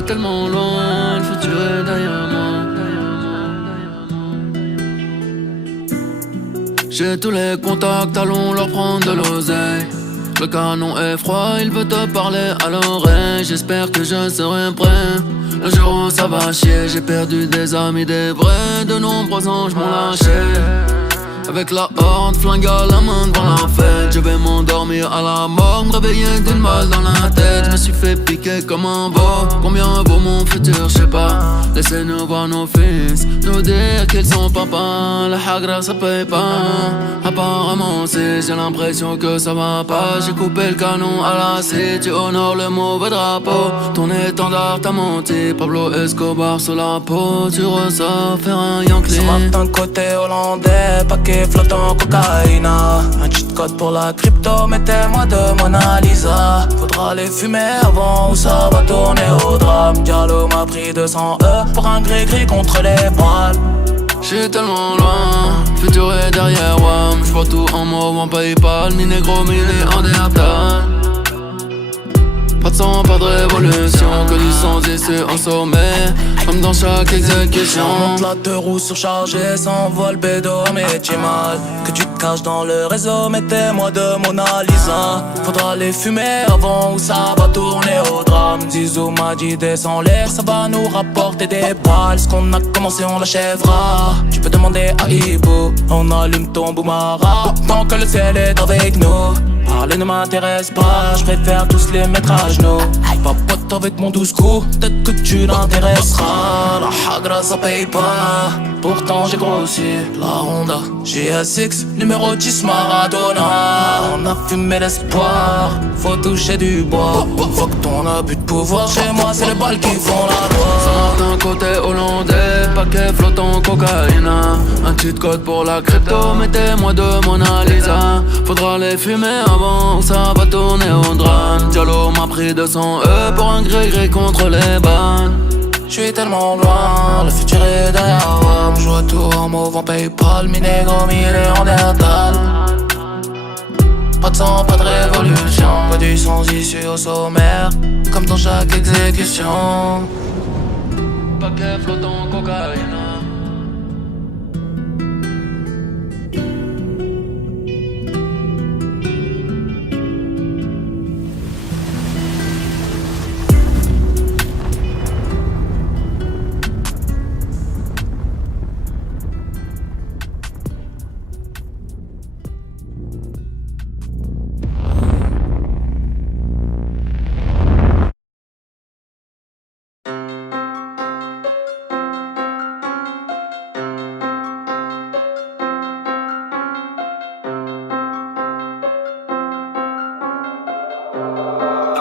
Tellement loin, le futur est derrière moi. J'ai tous les contacts, allons leur prendre de l'oseille. Le canon est froid, il veut te parler à l'oreille. J'espère que je serai prêt le jour où ça va chier. J'ai perdu des amis, des vrais, de nombreux anges m'ont lâché. Avec la horde, flingue à la main devant la fête. Je vais m'endormir à la mort, me réveiller d'une balle dans la tête. Je me suis fait piquer comme un veau. Combien vaut mon futur, je sais pas. Laissez-nous voir nos fils, nous dire qu'ils sont papa. La hagra ça paye pas. Apparemment si j'ai l'impression que ça va pas. J'ai coupé le canon à la scie. Tu honores le mauvais drapeau. Ton étendard t'a menti. Pablo Escobar sur la peau. Tu ressors faire un Yankee. Ça va d'un côté hollandais, paquet flottant cocaïna. Un cheat code pour la crypto, mettez-moi de Mona Lisa. Faudra les fumer avant ou ça va tourner au drame. Diallo m'a pris 200 E pour un gris-gris contre les voiles. J'suis tellement loin, futur est derrière WAM. J'vois tout en mauve, en Paypal, ni négro, ni en déaptal. Pas de sang, pas de révolution, que du sang ici en sommet, comme dans chaque exécution. Monte la deux roues surchargées, s'envole bédo mais j'ai mal. Que tu te caches dans le réseau, mettez-moi de Mona Lisa. Faudra les fumer avant ou ça va tourner au drame. Zizou m'a dit descends-les, ça va nous rapporter des balles. Ce qu'on a commencé on l'achèvera. Tu peux demander à Ibo, on allume ton boumara tant que le ciel est avec nous. Parler ne m'intéresse pas, je préfère tous les mettre à genoux. Papote avec mon 12 coups, peut-être que tu l'intéresseras. La hagra ça paye pas, pourtant j'ai grossi. La Honda GSX, numéro 10 Maradona. On a fumé l'espoir, faut toucher du bois. Faut que ton abus de pouvoir chez moi, c'est les balles qui font la loi. Saint-Martin côté hollandais, paquet flottant cocaïne. Un cheat code pour la crypto, mettez-moi de Mona Lisa. Faudra les fumer avant, ça va tourner au drame. Diallo m'a pris 200 pour un gré-gré contre les bannes. J'suis tellement loin, le futur est derrière moi. On joue à tout en mauve en Paypal, mi négro, mi néandertal. Pas de sang, pas de révolution, pas du sans issue au sommaire, comme dans chaque exécution. Paquet flottant cocaïne.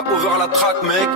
Over la track, mec.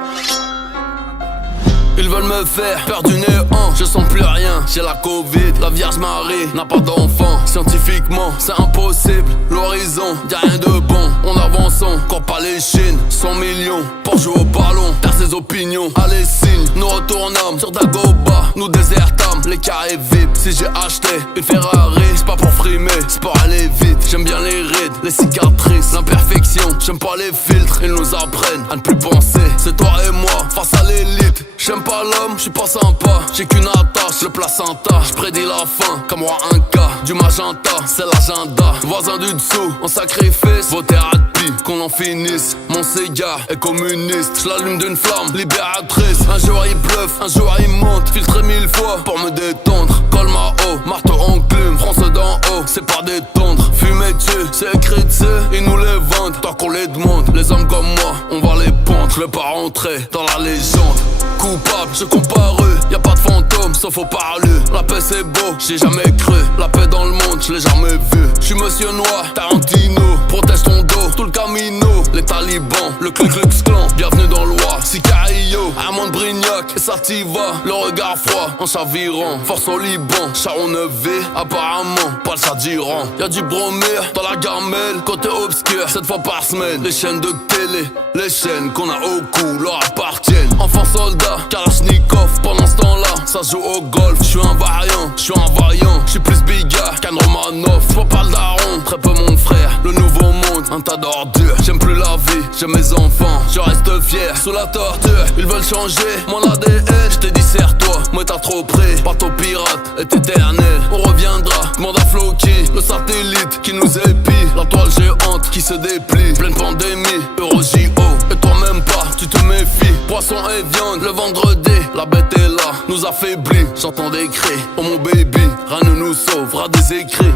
Ils veulent me faire perdre du néant, je sens plus rien, j'ai la Covid. La Vierge Marie n'a pas d'enfant, scientifiquement c'est impossible. L'horizon, y'a rien de bon, on avance, encore pas les Chines. 100 millions pour jouer au ballon, t'as ses opinions. Allez signe, nous retournâmes sur Dagoba, nous désertâmes les carrés VIP. Si j'ai acheté une Ferrari, c'est pas pour frimer, c'est pour aller vite. J'aime bien les rides, les cicatrices, l'imperfection. J'aime pas les filtres, ils nous apprennent à ne plus penser. C'est toi et moi face à l'élite. J'aime pas l'homme, j'suis pas sympa. J'ai qu'une attache, le placenta. J'prédis la fin, comme moi un cas. Du magenta, c'est l'agenda. Voisin du dessous, en sacrifice. Vos thérapies, qu'on en finisse. Mon cigare est communiste. J'l'allume d'une flamme libératrice. Un jour il bluffe, un jour il monte. Filtré 1000 fois pour me détendre. Colma haut, marteau enclume. France d'en haut, c'est pas détendre. Fumer dessus, c'est écrit dessus. Ils nous les vendent, tant qu'on les demande. Les hommes comme moi, on va les pendre. Je vais pas rentrer dans la légende. Coupable, je comparu, y'a pas de fantôme, sauf au parlu. La paix c'est beau, j'ai jamais cru. La paix dans le monde, je l'ai jamais vu. J'suis monsieur noir, Tarantino. Protège ton dos, tout le camino. Les talibans, le Ku Klux Klan. Bienvenue dans l'Oie, Sicario, Armand Brignac et Sativa. Le regard froid, en chavirant. Force au Liban, Charon 9V. Apparemment, pas le chat d'Iran. Y'a du bromure dans la gamelle. Côté obscur, 7 fois par semaine. Les chaînes de télé, les chaînes qu'on a au cou leur appartiennent. Enfant soldat, Kalachnikov, pendant ce temps-là, ça joue au golf. J'suis un variant, j'suis un vaillant, j'suis plus Bigard qu'un Romanov. J'vois pas le daron, très peu mon frère. Le nouveau monde, un tas d'ordures. J'aime plus la vie, j'aime mes enfants. Je reste fier, sous la torture. Ils veulent changer mon ADN. J't'ai dit serre-toi, moi t'as trop pris. Bateau pirate est éternel, on reviendra. Demande à Floki, le satellite qui nous épie. La toile géante qui se déplie. Pleine pandémie, Euro JO. Et toi-même pas, tu te méfies. Poisson et viande, le vendredi, la bête est là, nous affaiblit. J'entends des cris, oh mon baby, rien ne nous sauvera des écrits.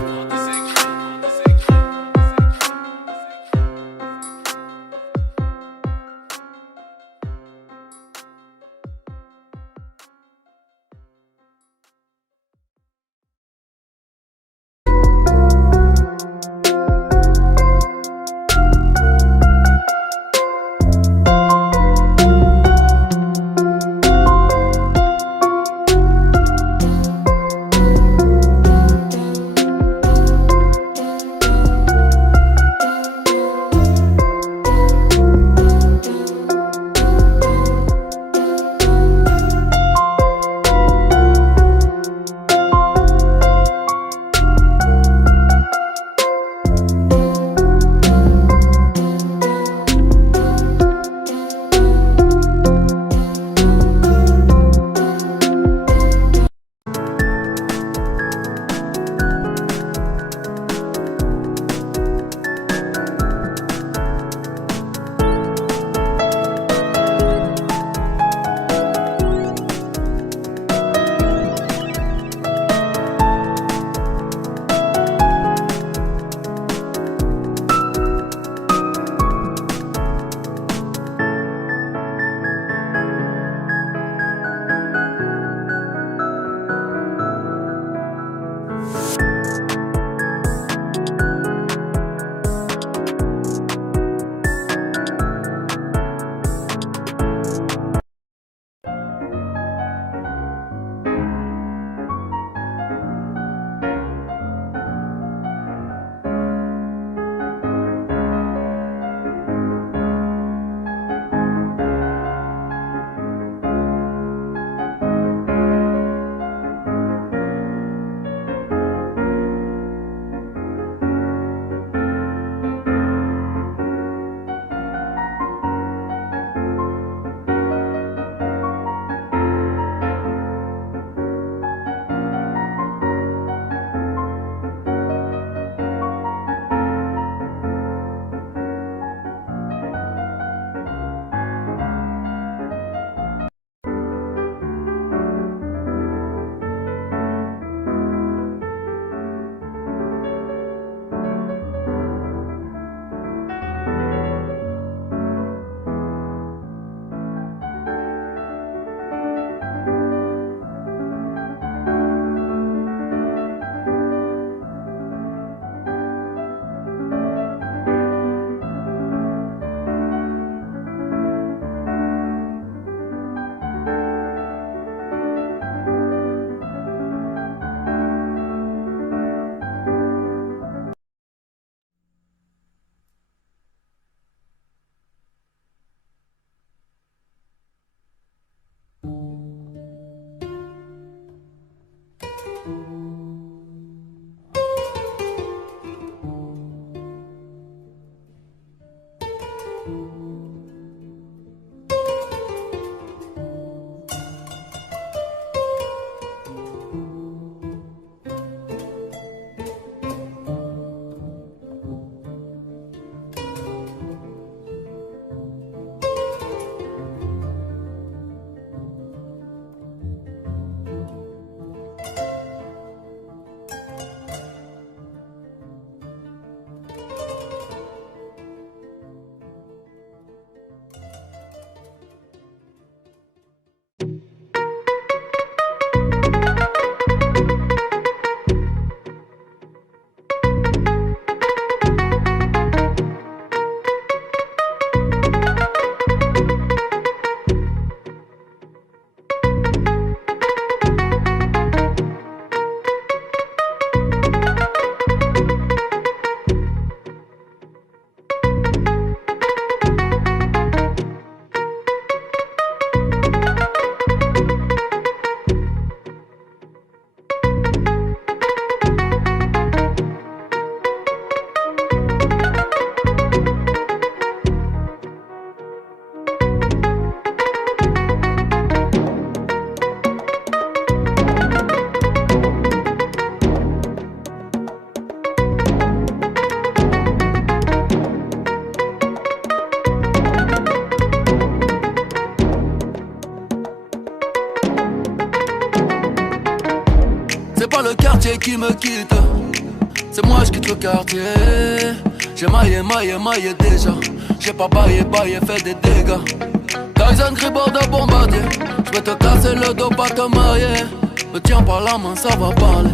quartier qui me quitte. C'est moi, je quitte le quartier. J'ai maillé déjà. J'ai pas baillé, fait des dégâts. Tyson Gribord de bombardier. J'vais te casser le dos, pas te marier. Me tiens par la main, ça va parler.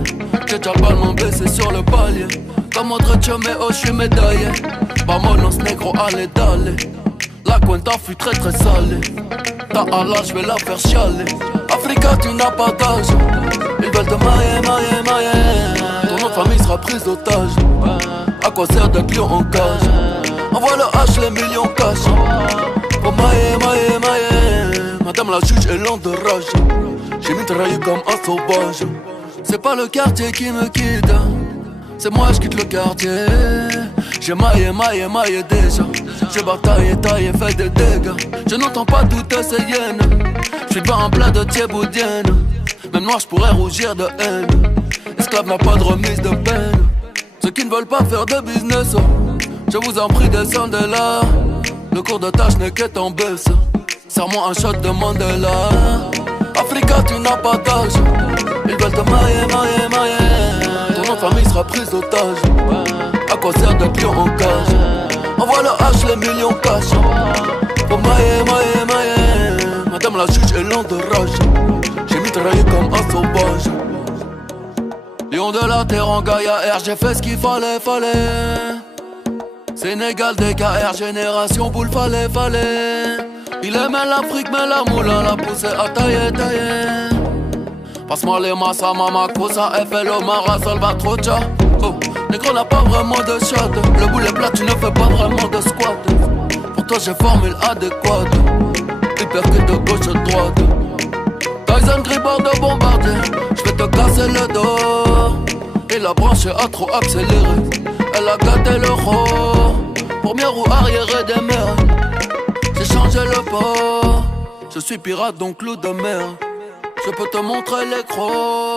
J'ai déjà le ballon blessé sur le palier. Comme autre mais oh, j'suis médaillé. Vamonos negro, allez, d'aller. La cuenta fut très salée. Ta Allah, j'vais la faire chialer. Africa, tu n'as pas d'âge. Ils veulent te mailler. Ton nom de famille sera prise d'otage. À quoi sert d'être lion en cage? Envoie le H, les millions cash. Pour mailler. Madame la juge est lente de rage. J'ai mitraillé comme un sauvage. C'est pas le quartier qui me quitte. C'est moi, je quitte le quartier. J'ai maillé déjà. J'ai bataillé, fait des dégâts. Je n'entends pas toutes ces hyènes. J'suis devant un plat de thieboudienne. Même noir, j'pourrais rougir de haine. Esclave n'a pas de remise de peine. Ceux qui ne veulent pas faire de business, je vous en prie, descendez là. Le cours de tâche n'est qu'être en baisse. Serre-moi un shot de Mandela. Africa, tu n'as pas d'âge. Ils veulent te mailler. Ton nom de famille sera prise d'otage. À quoi sert d'être lion en cage? Envoie le H, les millions cash. Pour mailler. Madame la juge est lente de rage. J'ai mitraillé comme un sauvage. Lion de la terre en Gaïa R, j'ai fait ce qu'il fallait. Sénégal, DKR, génération boule, fallait. Il aimait l'Afrique, mais la moula l'a poussé à tailler. Passe-moi les massas, mama, cosa, FLO, Mara, Salvatrocha. Oh, négro n'a pas vraiment de shot. Le boulet plat, tu ne fais pas vraiment de squat. Pour toi, j'ai formule adéquate. Hypercute de gauche à droite. Tyson Gribord de bombardier. J'vais te casser le dos. Et la branche a trop accéléré. Elle a gâté le roi. Pour mieux ou arrière des mers. J'ai changé le port. Je suis pirate donc loup de mer. Je peux te montrer les crocs.